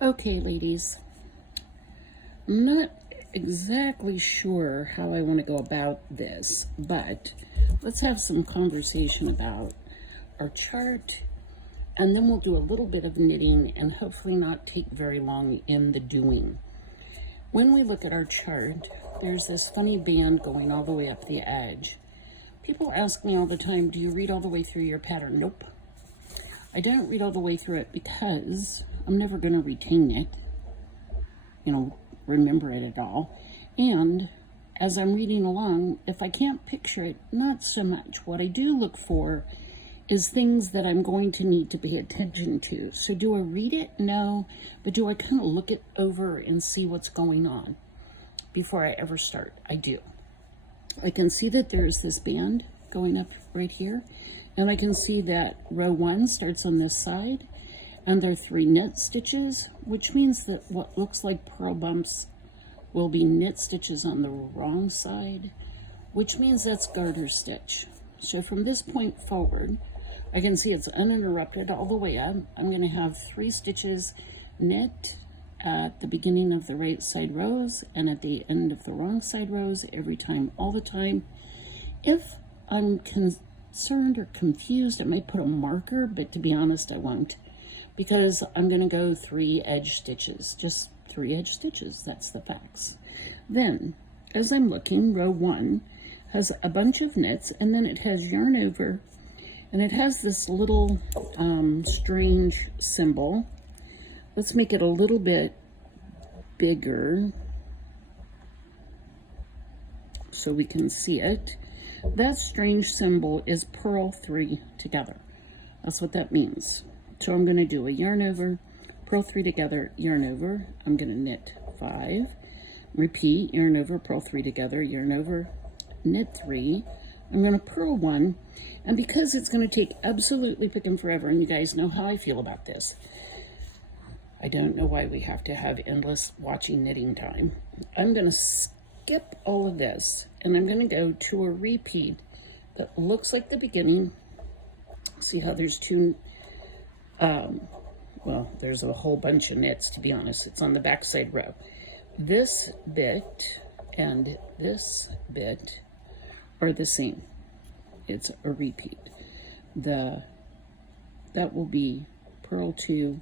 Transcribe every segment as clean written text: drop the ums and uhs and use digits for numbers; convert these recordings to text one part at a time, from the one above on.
Okay, ladies, I'm not exactly sure how I want to go about this, but let's have some conversation about our chart, and then we'll do a little bit of knitting and hopefully not take very long in the doing. When we look at our chart, there's this funny band going all the way up the edge. People ask me all the time, do you read all the way through your pattern? Nope. I don't read all the way through it because I'm never going to retain it, remember it at all. And as I'm reading along, if I can't picture it, not so much. What I do look for is things that I'm going to need to pay attention to. So do I read it? No. But do I kind of look it over and see what's going on before I ever start? I do. I can see that there's this band going up right here. And I can see that row 1 starts on this side. And there are 3 knit stitches, which means that what looks like purl bumps will be knit stitches on the wrong side, which means that's garter stitch. So from this point forward, I can see it's uninterrupted all the way up. I'm going to have 3 stitches knit at the beginning of the right side rows and at the end of the wrong side rows every time, all the time. If I'm concerned or confused, I might put a marker, but to be honest, I won't, because I'm going to go 3 edge stitches, just 3 edge stitches. That's the facts. Then, as I'm looking, row 1 has a bunch of knits, and then it has yarn over, and it has this little strange symbol. Let's make it a little bit bigger so we can see it. That strange symbol is purl 3 together. That's what that means. So I'm going to do a yarn over, purl 3 together, yarn over. I'm going to knit 5, repeat, yarn over, purl 3 together, yarn over, knit 3. I'm going to purl 1, and because it's going to take absolutely picking forever, and you guys know how I feel about this, I don't know why we have to have endless watching knitting time. I'm going to skip all of this, and I'm going to go to a repeat that looks like the beginning. See how there's 2, well, there's a whole bunch of knits, to be honest. It's on the back side row. This bit and this bit are the same. It's a repeat. That will be purl 2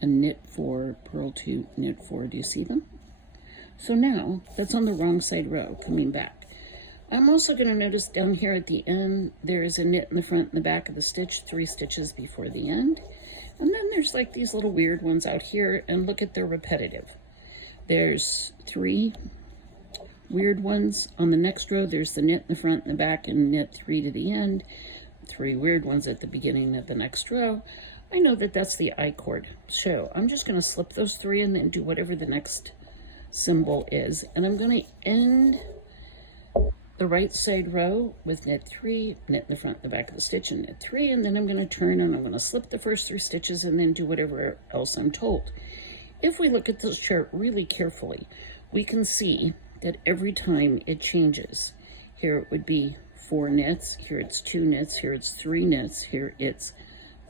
and knit 4, purl 2, knit 4. Do you see them? So now that's on the wrong side row coming back. I'm also going to notice down here at the end there is a knit in the front and the back of the stitch, 3 stitches before the end. And then there's like these little weird ones out here, and look at, they're repetitive. There's 3 weird ones on the next row. There's the knit in the front and the back and knit 3 to the end. 3 weird ones at the beginning of the next row. I know that that's the I chord. So I'm just going to slip those 3 and then do whatever the next symbol is. And I'm going to end the right side row with knit 3, knit in the front and the back of the stitch and knit 3, and then I'm going to turn and I'm going to slip the first 3 stitches and then do whatever else I'm told. If we look at this chart really carefully, we can see that every time it changes. Here it would be 4 knits, here it's 2 knits, here it's 3 knits, here it's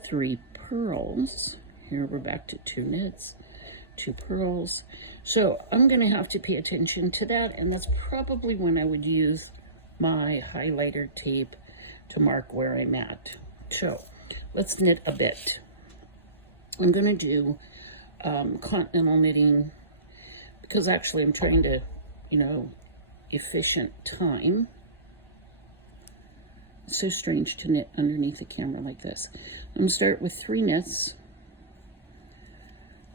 3 purls, here we're back to 2 knits, 2 purls. So I'm going to have to pay attention to that, and that's probably when I would use my highlighter tape to mark where I'm at. So let's knit a bit. I'm going to do continental knitting because actually I'm trying to, efficient time. It's so strange to knit underneath the camera like this. I'm going to start with 3 knits.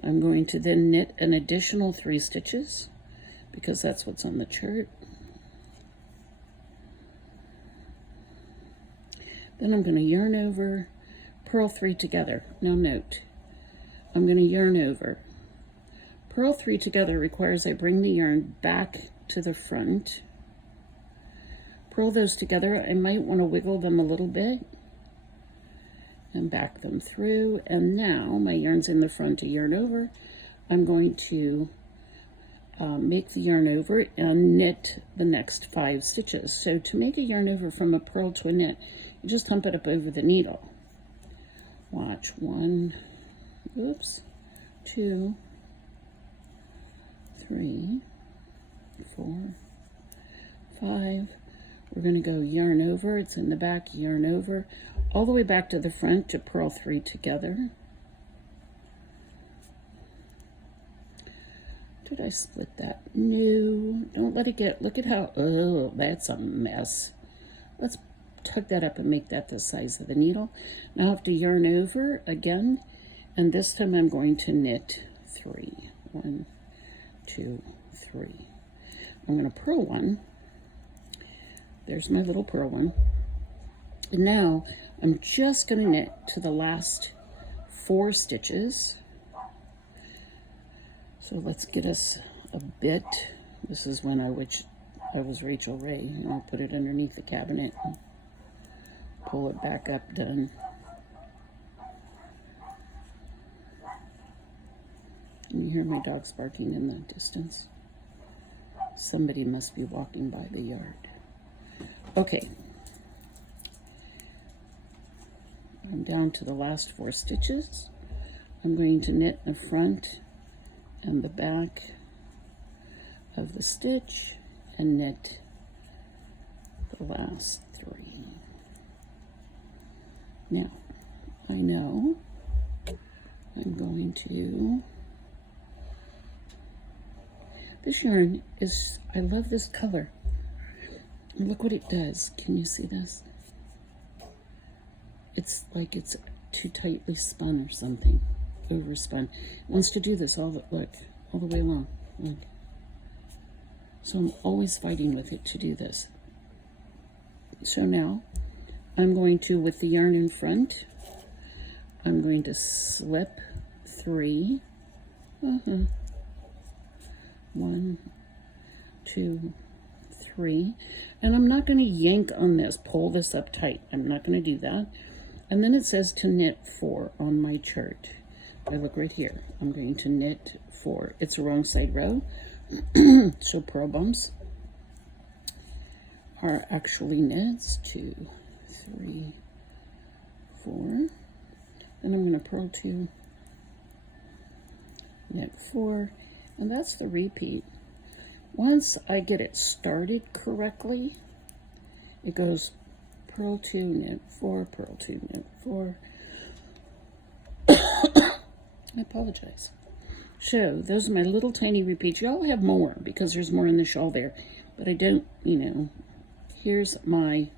I'm going to then knit an additional 3 stitches because that's what's on the chart. Then I'm going to yarn over, purl 3 together. Now note, I'm going to yarn over. Purl 3 together requires I bring the yarn back to the front. Purl those together. I might want to wiggle them a little bit and back them through. And now my yarn's in the front to yarn over. I'm going to make the yarn over and knit the next 5 stitches. So to make a yarn over from a purl to a knit, you just hump it up over the needle. Watch, 1, oops, 2, 3, 4, 5. We're going to go yarn over. It's in the back, yarn over, all the way back to the front to purl 3 together. Did I split that? No, don't let it get, look at how, oh, that's a mess. Let's tug that up and make that the size of the needle. Now I have to yarn over again, and this time I'm going to knit 3. 1, 2, 3. I'm going to purl 1. There's my little purl 1. And now I'm just going to knit to the last 4 stitches. So let's get us a bit. This is when I was Rachel Ray. I'll put it underneath the cabinet and pull it back up, done. Can you hear my dogs barking in the distance? Somebody must be walking by the yard. Okay. I'm down to the last 4 stitches. I'm going to knit the front and the back of the stitch and knit the last 3. Now, I know I'm going to, this yarn is, I love this color. Look what it does. Can you see this? It's like it's too tightly spun or something. Overspun. It wants to do this all the way along. Look. So I'm always fighting with it to do this. So now I'm going to, with the yarn in front, I'm going to slip 3. 1, 2, 3. And I'm not going to yank on this, pull this up tight. I'm not going to do that. And then it says to knit 4 on my chart. I look right here. I'm going to knit 4. It's a wrong side row. So purl bumps are actually knits. 2, 3, 4. Then I'm going to purl 2, knit 4, and that's the repeat. Once I get it started correctly, it goes purl 2, knit 4, purl 2, knit 4. I apologize. So those are my little tiny repeats. Y'all have more because there's more in the shawl there, but I don't, here's my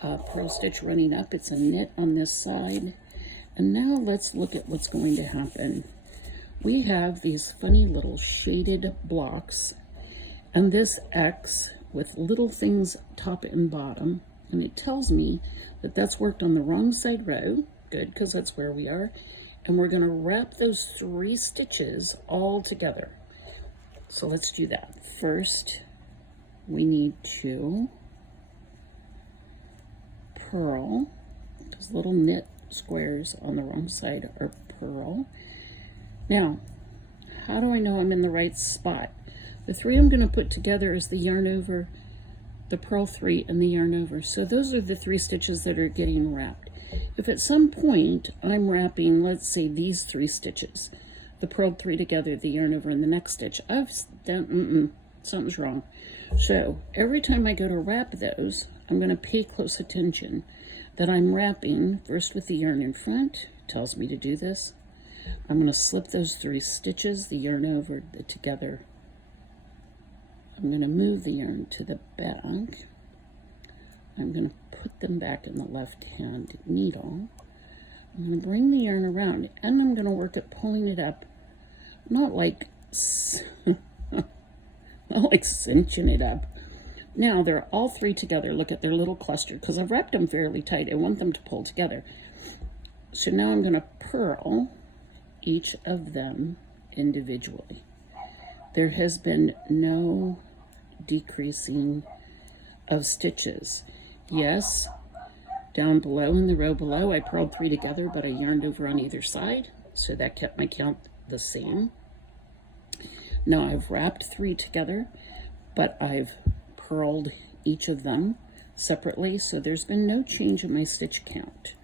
purl stitch running up. It's a knit on this side. And now let's look at what's going to happen. We have these funny little shaded blocks and this X with little things top and bottom. And it tells me that that's worked on the wrong side row. Good, because that's where we are. And we're going to wrap those 3 stitches all together. So let's do that. First, we need to purl. Those little knit squares on the wrong side are purl. Now, how do I know I'm in the right spot? The 3 I'm going to put together is the yarn over, the purl 3, and the yarn over. So those are the 3 stitches that are getting wrapped. If at some point I'm wrapping, let's say these 3 stitches, the purled 3 together, the yarn over, and the next stitch, I've done, something's wrong. So every time I go to wrap those, I'm going to pay close attention that I'm wrapping first with the yarn in front, tells me to do this. I'm going to slip those 3 stitches, the yarn over, the together. I'm going to move the yarn to the back. I'm going to put them back in the left hand needle. I'm going to bring the yarn around and I'm going to work at pulling it up, not like cinching it up. Now they're all 3 together. Look at their little cluster because I've wrapped them fairly tight. I want them to pull together. So now I'm going to purl each of them individually. There has been no decreasing of stitches. Yes, down below in the row below, I purled 3 together, but I yarned over on either side, so that kept my count the same. Now I've wrapped 3 together, but I've purled each of them separately, so there's been no change in my stitch count.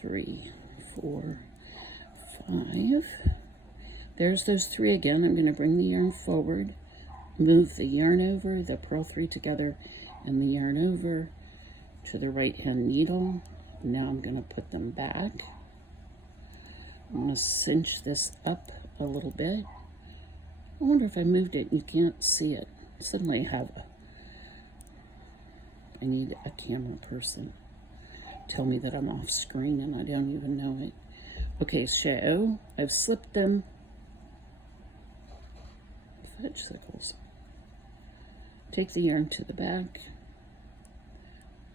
3, 4, 5. There's those 3 again. I'm going to bring the yarn forward, move the yarn over, the purl 3 together, and the yarn over to the right hand needle. Now I'm going to put them back. I'm going to cinch this up a little bit. I wonder if I moved it, you can't see it. Suddenly I need a camera person. Tell me that I'm off screen and I don't even know it. Okay, so I've slipped them. Fudge sickles. Take the yarn to the back.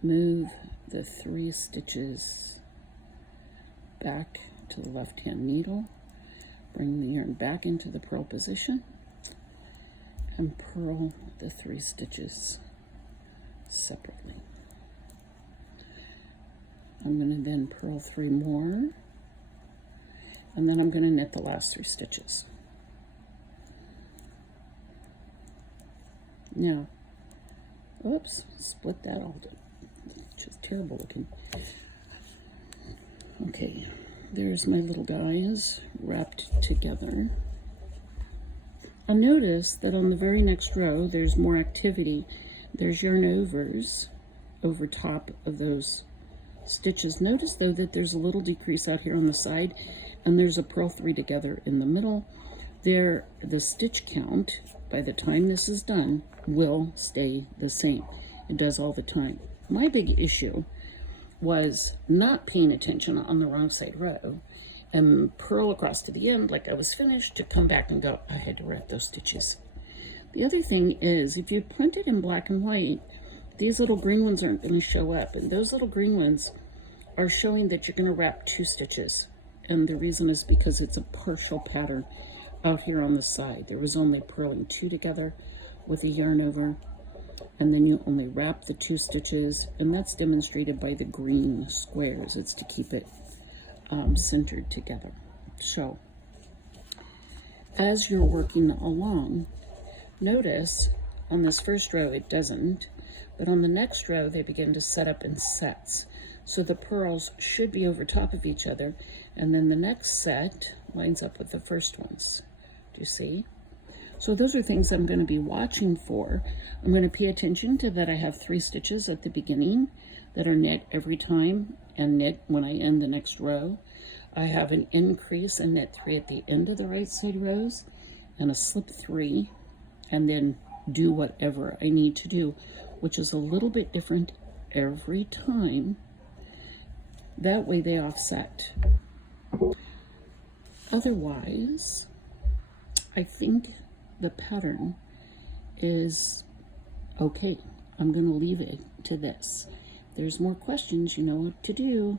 Move the 3 stitches back to the left hand needle. Bring the yarn back into the purl position and purl the 3 stitches separately. I'm going to then purl 3 more, and then I'm going to knit the last 3 stitches. Now, oops, split that all, just terrible looking. Okay, there's my little guys wrapped together. I notice that on the very next row, there's more activity. There's yarn overs over top of those stitches. Notice though that there's a little decrease out here on the side, and there's a purl 3 together in the middle. There, the stitch count, by the time this is done, will stay the same. It does all the time. My big issue was not paying attention on the wrong side row and purl across to the end like I was finished to come back and go, I had to wrap those stitches. The other thing is, if you print it in black and white, these little green ones aren't going to show up, and those little green ones are showing that you're going to wrap 2 stitches, and the reason is because it's a partial pattern out here on the side. There was only purling 2 together with a yarn over, and then you only wrap the 2 stitches, and that's demonstrated by the green squares. It's to keep it centered together. So as you're working along, notice on this first row it doesn't, but on the next row they begin to set up in sets. So the purls should be over top of each other, and then the next set lines up with the first ones. Do you see? So those are things I'm going to be watching for. I'm going to pay attention to that I have 3 stitches at the beginning that are knit every time and knit when I end the next row. I have an increase and knit 3 at the end of the right side rows and a slip 3, and then do whatever I need to do, which is a little bit different every time. That way they offset. Otherwise, I think the pattern is okay. I'm going to leave it to this. If there's more questions, you know what to do.